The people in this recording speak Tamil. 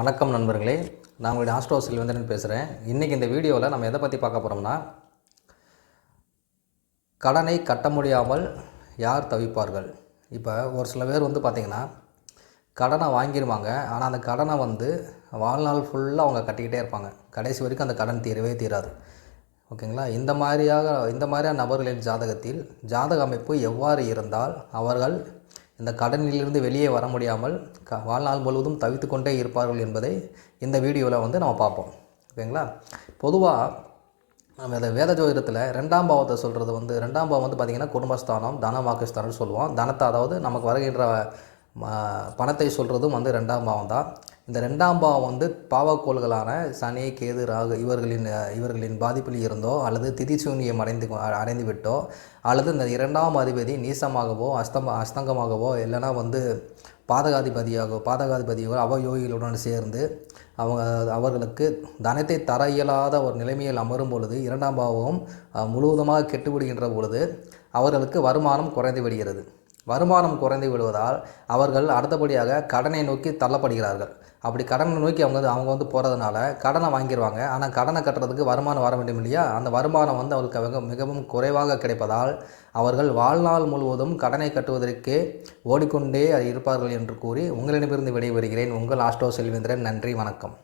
வணக்கம் நண்பர்களே. நான் உங்களுடைய ஆஸ்ட்ரோ செல்வேந்திரன் பேசுகிறேன் இன்றைக்கி இந்த வீடியோவில் நம்ம எதை பற்றி பார்க்க போகிறோம்னா கடனை கட்ட முடியாமல் யார் தவிப்பார்கள்? இப்போ ஒரு சில பேர் வந்து பார்த்திங்கன்னா கடனை வாங்கிடுவாங்க ஆனால் அந்த கடனை வந்து வாழ்நாள் ஃபுல்லாக அவங்க கட்டிக்கிட்டே இருப்பாங்க. கடைசி வரைக்கும் அந்த கடன் தீரவே தீராது. ஓகேங்களா? இந்த மாதிரியாக இந்த மாதிரியான நபர்களின் ஜாதகத்தில் ஜாதக அமைப்பு எவ்வாறு இருந்தால் அவர்கள் இந்த கடனிலிருந்து வெளியே வர முடியாமல் க வாழ்நாள் முழுவதும் தவித்து கொண்டே இருப்பார்கள் என்பதை இந்த வீடியோவில் வந்து நம்ம பார்ப்போம். ஓகேங்களா? பொதுவாக நம்ம இந்த வேத ஜோதிடத்தில் ரெண்டாம் பாவத்தை சொல்கிறது வந்து ரெண்டாம் பாவம் வந்து பார்த்திங்கன்னா குடும்பஸ்தானம் தன வாக்குஸ்தானம்னு சொல்லுவோம். தனத்தை அதாவது நமக்கு வருகின்ற ம- பணத்தை சொல்கிறதும் வந்து ரெண்டாம் பாவம் தான் இந்த ரெண்டாம் பாவம் வந்து பாவக்கோள்களான சனி கேது ராகு இவர்களின் இவர்களின் பாதிப்பில் இருந்தோ அல்லது திதிசூன்யம் அடைந்து அடைந்து விட்டோ அல்லது இந்த இரண்டாம் அதிபதி நீசமாகவோ அஸ்தம் அஸ்தங்கமாகவோ இல்லைன்னா வந்து பாதகாதிபதியாகவோ பாதகாதிபதியோ அவயோகிகளுடன் சேர்ந்து அவங்க அவர்களுக்கு தனத்தை தர இயலாத ஒரு நிலைமையில் அமரும் பொழுது இரண்டாம் பாவம் முழுவதுமாக கெட்டுவிடுகின்ற பொழுது அவர்களுக்கு வருமானம் குறைந்து விடுகிறது. வருமானம் குறைந்து விடுவதால் அவர்கள் அடுத்தபடியாக கடனை நோக்கி தள்ளப்படுகிறார்கள். அப்படி கடனை நோக்கி அவங்க வந்து அவங்க வந்து போகிறதுனால கடனை வாங்கிடுவாங்க ஆனால் கடனை கட்டுறதுக்கு வருமானம் வர வேண்டும் இல்லையா? அந்த வருமானம் வந்து அவர்களுக்கு மிக மிகவும் குறைவாக கிடைப்பதால் அவர்கள் வாழ்நாள் முழுவதும் கடனை கட்டுவதற்கு ஓடிக்கொண்டே இருப்பார்கள் என்று கூறி உங்களிடமிருந்து விடைபெறுகிறேன். உங்கள் ஆஸ்டோ செல்வேந்திரன். நன்றி வணக்கம்.